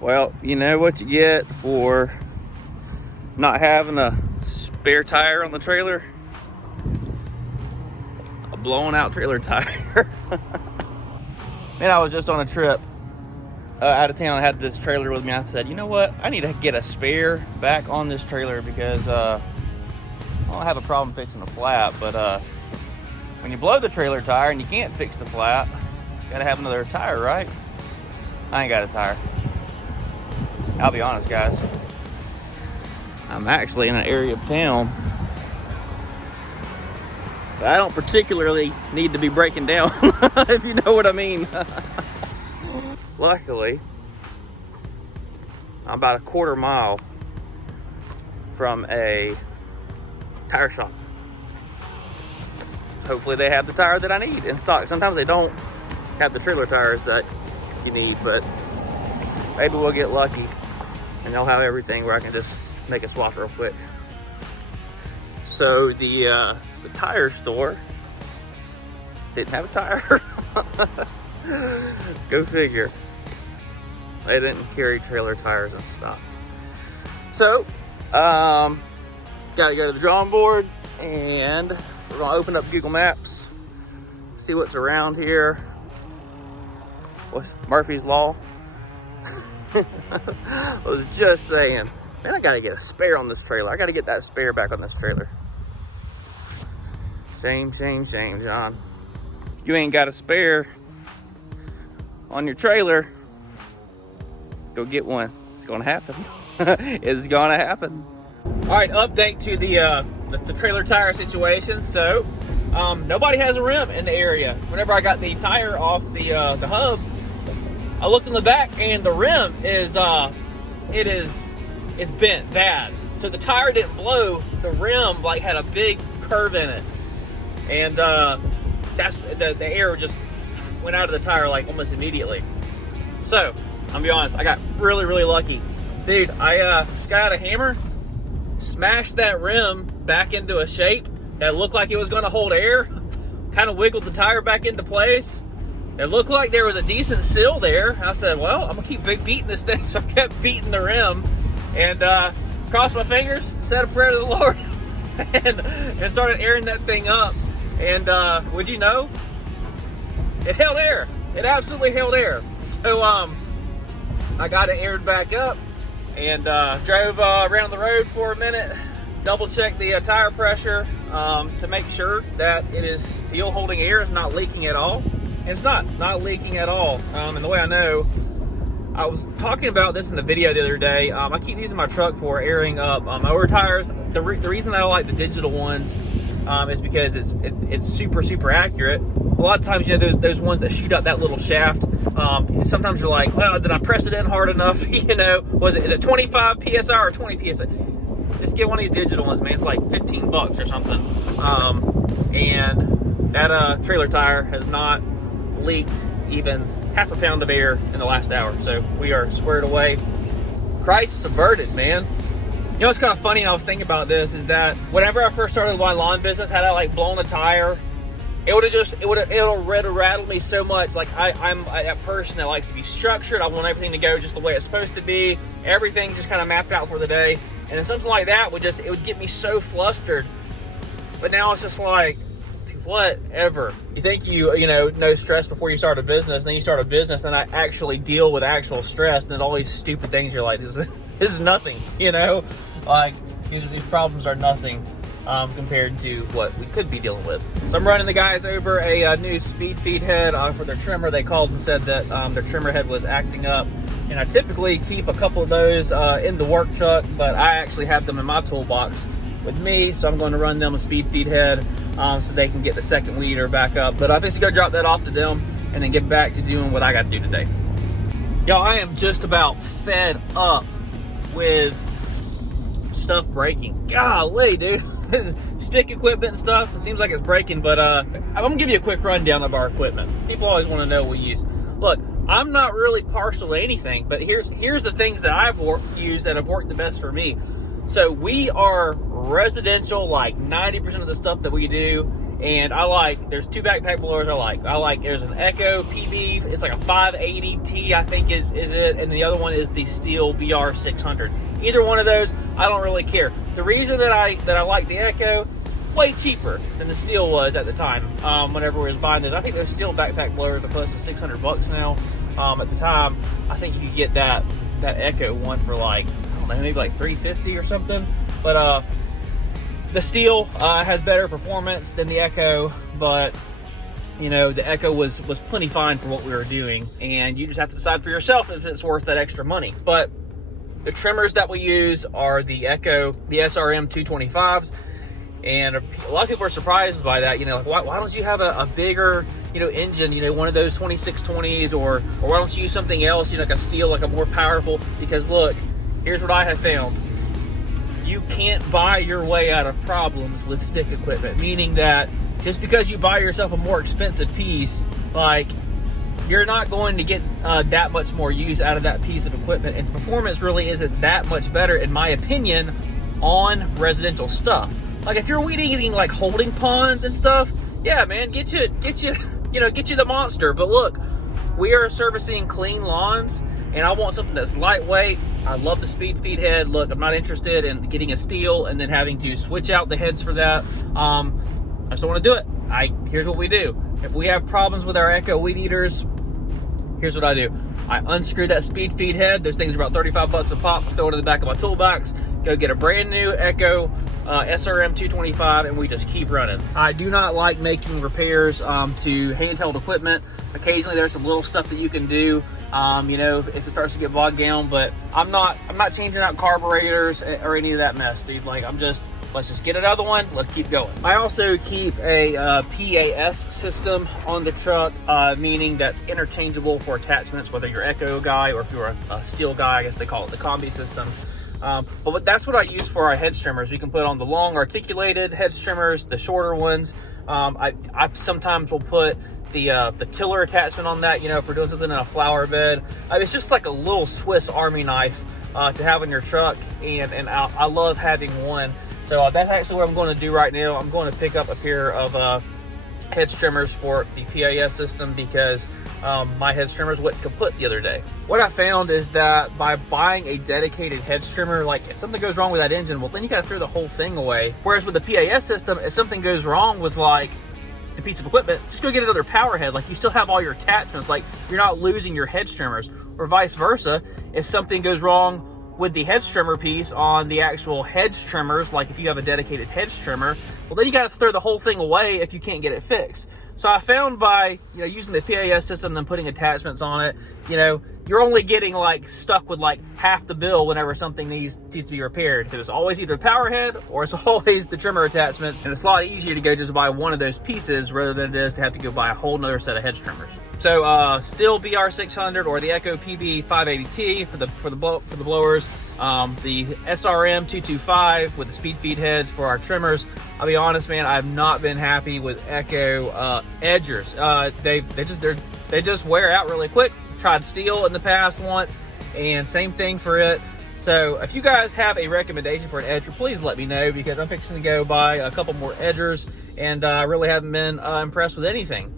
Well, you know what you get for not having a spare tire on the trailer? A blown out trailer tire. Man, I was just on a trip out of town. I had this trailer with me. I said, you know what? I need to get a spare back on this trailer because I don't have a problem fixing the flat, but when you blow the trailer tire and you can't fix the flat, you gotta have another tire, right? I ain't got a tire. I'll be honest, guys. I'm actually in an area of town that I don't particularly need to be breaking down, if you know what I mean. Luckily, I'm about a quarter mile from a tire shop. Hopefully they have the tire that I need in stock. Sometimes they don't have the trailer tires that you need, but maybe we'll get lucky and they'll have everything where I can just make a swap real quick. So the tire store didn't have a tire. Go figure. They didn't carry trailer tires in stock. So, gotta go to the drawing board and we're gonna open up Google Maps, see what's around here. What's Murphy's Law? I was just saying, man, I gotta get a spare on this trailer. I gotta get that spare back on this trailer. Shame, shame, shame, John. You ain't got a spare on your trailer. Go get one. It's gonna happen. It's gonna happen. All right, update to the trailer tire situation. So, nobody has a rim in the area. Whenever I got the tire off the hub, I looked in the back and the rim is it's bent bad. So the tire didn't blow. The rim like had a big curve in it, and that's the air just went out of the tire like almost immediately. So I'm gonna be honest, I got really lucky, dude. I got out a hammer, smashed that rim back into a shape that looked like it was gonna hold air, kind of wiggled the tire back into place. It looked like there was a decent seal there. I said, well, I'm gonna keep beating this thing. So I kept beating the rim and crossed my fingers, said a prayer to the Lord, and started airing that thing up. And would you know, it held air. It absolutely held air. So I got it aired back up and drove around the road for a minute, double checked the tire pressure to make sure that it is still holding air, it's not leaking at all. And it's not leaking at all. And the way I know, I was talking about this in a video the other day. I keep using my truck for airing up mower tires. The reason I like the digital ones is because it's super accurate. A lot of times, you know, those ones that shoot out that little shaft, sometimes you're like, well, did I press it in hard enough? You know, is it 25 PSI or 20 PSI? Just get one of these digital ones, man. It's like $15 or something. And that trailer tire has not leaked even half a pound of air in the last hour. So we are squared away. Crisis averted, man. You know what's kind of funny, and I was thinking about this, is that whenever I first started my lawn business, had I like blown a tire, it would have rattled me so much. Like I'm that person that likes to be structured. I want everything to go just the way it's supposed to be. Everything's just kind of mapped out for the day. And then something like that would get me so flustered. But now it's just like, whatever. You think you know stress before you start a business, and then you start a business, and I actually deal with actual stress, and then all these stupid things, you're like, this is nothing, you know? Like, these problems are nothing compared to what we could be dealing with. So I'm running the guys over a new speed feed head for their trimmer. They called and said that their trimmer head was acting up. And I typically keep a couple of those in the work truck, but I actually have them in my toolbox with me, so I'm going to run them a speed feed head so they can get the second weeder back up. But I'm just going to drop that off to them and then get back to doing what I got to do today. Y'all, I am just about fed up with stuff breaking. Golly, dude. Stick equipment and stuff, it seems like it's breaking, but I'm going to give you a quick rundown of our equipment. People always want to know what we use. Look, I'm not really partial to anything, but here's the things that I've used that have worked the best for me. So we are residential, like 90% of the stuff that we do And there's two backpack blowers I like. There's an Echo PB, it's like a 580T, I think is it, and the other one is the Steel BR600. Either one of those, I don't really care. The reason that I like the Echo, way cheaper than the Steel was at the time. Whenever we was buying those, I think those Steel backpack blowers are close to $600 now. At the time, I think you could get that Echo one for like, I don't know, maybe like $350 or something. But the Steel has better performance than the Echo, but you know, the Echo was plenty fine for what we were doing, and you just have to decide for yourself if it's worth that extra money. But the trimmers that we use are the Echo, the SRM 225s, and a lot of people are surprised by that. You know, like, why don't you have a bigger, you know, engine, you know, one of those 2620s, or why don't you use something else, you know, like a Steel, like a more powerful? Because look, here's what I have found. You can't buy your way out of problems with stick equipment, meaning that just because you buy yourself a more expensive piece, like, you're not going to get that much more use out of that piece of equipment, and performance really isn't that much better, in my opinion, on residential stuff. Like, if you're weed eating like holding ponds and stuff, yeah, man, get you the monster. But look, we are servicing clean lawns, and I want something that's lightweight. I love the speed feed head. Look, I'm not interested in getting a Steel and then having to switch out the heads for that. I just don't want to do it. Here's what we do. If we have problems with our Echo weed eaters, here's what I do. I unscrew that speed feed head. Those things are about $35 a pop. I throw it in the back of my toolbox. Go get a brand new Echo SRM 225, and we just keep running. I do not like making repairs to handheld equipment. Occasionally there's some little stuff that you can do, you know, if it starts to get bogged down, but I'm not changing out carburetors or any of that mess, dude. Like, let's just get another one. Let's keep going. I also keep a PAS system on the truck, meaning that's interchangeable for attachments, whether you're Echo guy or if you're a Steel guy. I guess they call it the combi system. But that's what I use for our head trimmers. You can put on the long articulated head trimmers, the shorter ones. I sometimes will put the tiller attachment on that, you know, if we're doing something in a flower bed. It's just like a little Swiss Army knife to have in your truck, and I love having one. So that's actually what I'm going to do right now. I'm going to pick up a pair of head trimmers for the PAS system, because my head trimmers went kaput the other day. What I found is that by buying a dedicated head trimmer, like, if something goes wrong with that engine, well, then you got to throw the whole thing away. Whereas with the PAS system, if something goes wrong with like the piece of equipment, just go get another power head. Like, you still have all your attachments. Like, you're not losing your head trimmers. Or vice versa, if something goes wrong with the head trimmer piece on the actual head trimmers, like if you have a dedicated head trimmer, well, then you got to throw the whole thing away if you can't get it fixed. So I found by, you know, using the PAS system and putting attachments on it, you know, you're only getting like stuck with like half the bill whenever something needs to be repaired, because it's always either the power head or it's always the trimmer attachments, and it's a lot easier to go just buy one of those pieces rather than it is to have to go buy a whole nother set of head trimmers. So Steel BR600 or the Echo PB 580T for the blowers, the SRM 225 with the speed feed heads for our trimmers. I'll be honest, man, I've not been happy with Echo edgers. They just wear out really quick. Tried Steel in the past once, and same thing for it. So if you guys have a recommendation for an edger, please let me know, because I'm fixing to go buy a couple more edgers, and I really haven't been impressed with anything.